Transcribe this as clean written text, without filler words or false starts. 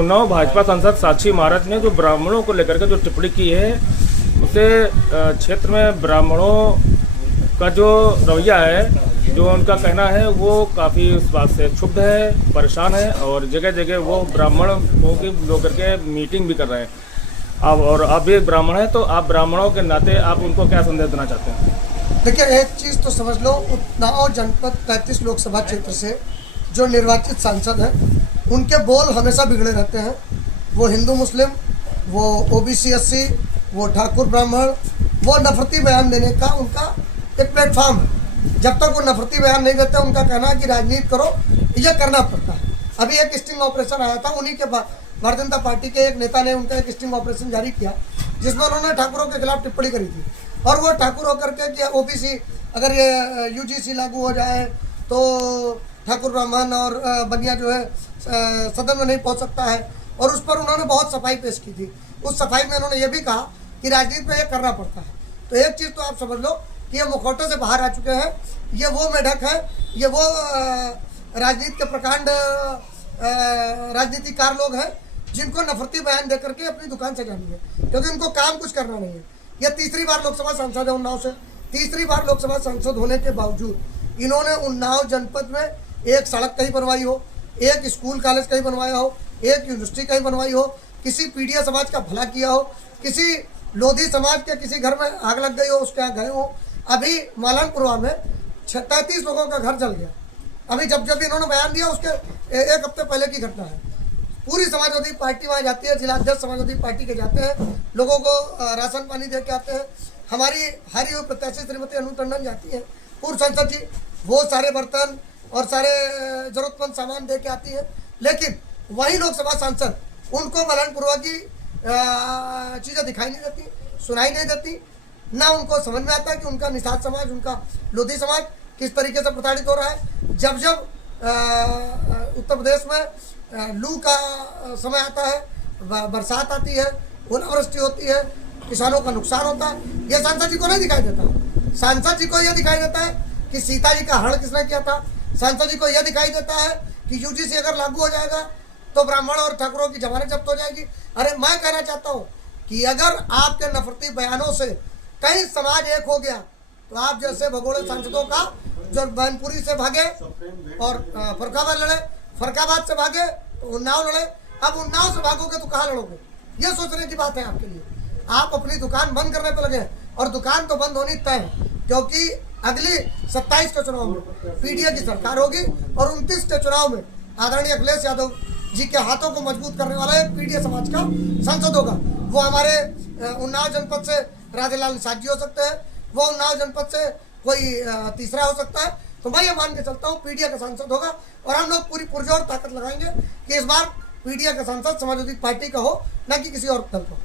उन्नाव भाजपा सांसद साक्षी महाराज ने जो ब्राह्मणों को लेकर के जो टिप्पणी की है, उसे क्षेत्र में ब्राह्मणों का जो रवैया है, जो उनका कहना है, वो काफ़ी उस बात से क्षुब्ध है, परेशान है और जगह जगह वो ब्राह्मणों की लोग करके मीटिंग भी कर रहे हैं। अब और आप भी एक ब्राह्मण हैं, तो आप ब्राह्मणों के नाते आप उनको क्या संदेश देना चाहते हैं? देखिए, एक चीज़ तो समझ लो, उन्नाव जनपद 33 लोकसभा क्षेत्र से जो निर्वाचित सांसद हैं, उनके बोल हमेशा बिगड़े रहते हैं। वो हिंदू मुस्लिम, वो ओबीसी एससी, वो ठाकुर ब्राह्मण, वो नफरती बयान देने का उनका एक प्लेटफॉर्म है। जब तक वो नफरती बयान नहीं देते, उनका कहना है कि राजनीति करो, ये करना पड़ता है। अभी एक स्टिंग ऑपरेशन आया था, उन्हीं के भारतीय जनता पार्टी के एक नेता ने उनका एक स्टिंग ऑपरेशन जारी किया, जिसमें उन्होंने ठाकुरों के खिलाफ टिप्पणी करी थी। और वो ठाकुर होकर के कि ओबीसी, अगर ये यूजीसी लागू हो जाए तो ठाकुर ब्राह्मण और बनिया जो है सदन में नहीं पहुंच सकता है, और उस पर उन्होंने बहुत सफाई पेश की थी। उस सफाई में उन्होंने ये भी कहा कि राजनीति में ये करना पड़ता है। तो एक चीज़ तो आप समझ लो कि ये मुखौटे से बाहर आ चुके हैं। ये वो मेढक है, ये वो राजनीति के प्रकांड राजनीतिकार लोग हैं जिनको नफरती बयान दे करके अपनी दुकान सजानी है, क्योंकि उनको काम कुछ करना नहीं है। ये तीसरी बार लोकसभा सांसद है उन्नाव से। तीसरी बार लोकसभा सांसद होने के बावजूद इन्होंने उन्नाव जनपद में एक सड़क कहीं बनवाई हो, एक स्कूल कॉलेज कहीं बनवाया हो, एक यूनिवर्सिटी कहीं बनवाई हो, किसी पीड़िया समाज का भला किया हो, किसी लोधी समाज के किसी घर में आग लग गई हो, उसके यहाँ गए हो। अभी मालनपुरवा में 33 लोगों का घर जल गया। अभी जब इन्होंने बयान दिया, उसके एक हफ्ते पहले की घटना है। पूरी समाजवादी पार्टी वहाँ जाती है, जिलाध्यक्ष समाजवादी पार्टी के जाते हैं, लोगों को राशन पानी दे के आते हैं। हमारी हारी हुई प्रत्याशी श्रीमती अनु टंडन जाती है, पूर्व सांसद जी, वो सारे बर्तन और सारे जरूरतमंद सामान दे के आती है। लेकिन वही लोकसभा सांसद उनको मालनपुरवा की चीज़ें दिखाई नहीं देती, सुनाई नहीं देती, ना उनको समझ में आता है कि उनका निषाद समाज, उनका लोधी समाज किस तरीके से प्रताड़ित हो रहा है। जब उत्तर प्रदेश में लू का समय आता है, बरसात आती है, ओलावृष्टि होती है, किसानों का नुकसान होता है, ये सांसद जी को नहीं दिखाई देता। सांसद जी को यह दिखाई देता है कि सीता जी का हरण किसने किया था। सांसद जी को यह दिखाई देता है कि यूजीसी अगर लागू हो जाएगा तो ब्राह्मण और ठाकुरों की जमानत जब्त हो जाएगी। अरे मैं कहना चाहता हूँ कि अगर आपके नफरती बयानों से कहीं समाज एक हो गया, तो आप जैसे भगोड़े सांसदों का जो मैनपुरी से भागे और फरखाबाद लड़े, फरखाबाद से भागे तो उन्नाव लड़े, अब उन्नाव से भागोगे तो कहाँ लड़ोगे? ये सोचने की बात है आपके लिए। आप अपनी दुकान बंद करने पर लगे, और दुकान तो बंद होनी तय है, क्योंकि अगली 27 के चुनाव में पीडीए की सरकार होगी और 29 के चुनाव में आदरणीय अखिलेश यादव जी के हाथों को मजबूत करने वाला एक पीडीए समाज का सांसद होगा। वो हमारे उन्नाव जनपद से राधेलाल निषाद जी हो सकते हैं, वो उन्नाव जनपद से कोई तीसरा हो सकता है। तो मैं ये मान के चलता हूँ पीडीए का सांसद होगा, और हम लोग पूरी पुरजोर ताकत लगाएंगे कि इस बार पीडीए का सांसद समाजवादी पार्टी का हो, न कि किसी और दल का हो।